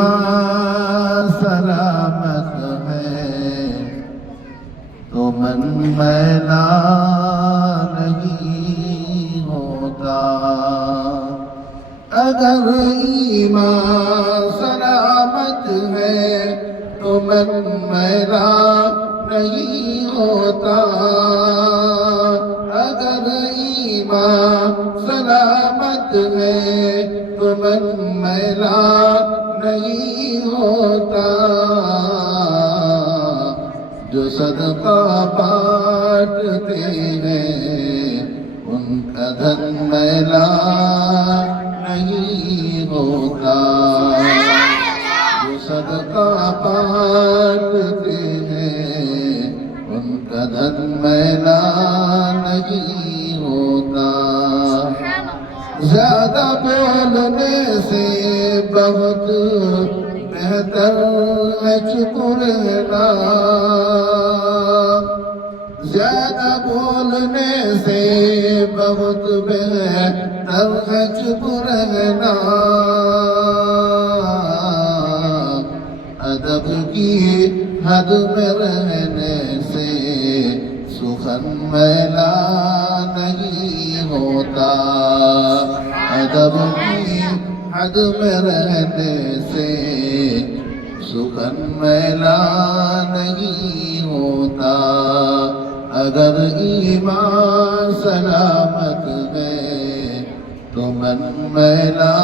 ایمان سلامت ہے تو من میلا نہیں ہوتا. اگر ایمان سلامت ہے تو من میلا نہیں ہوتا. اگر ایمان سلامت ہے تو من میلا نہیں ہوتا. جو صدقہ بانٹتے ہیں ان کا دھن میلا نہیں ہوتا. جو صدقہ بانٹتے ہیں ان کا دھن میلا نہیں ہوتا. زیادہ بولنے سے بہت بہتر ہے چپ رہنا. زیادہ بولنے سے بہت بہتر ہے چپ رہنا. ادب کی حد میں رہنے سے سخن میلا نہیں ہوتا. ادب کی حد میں رہنے سے سخن میلا نہیں ہوتا. اگر ایمان سلامت ہے تو من میلا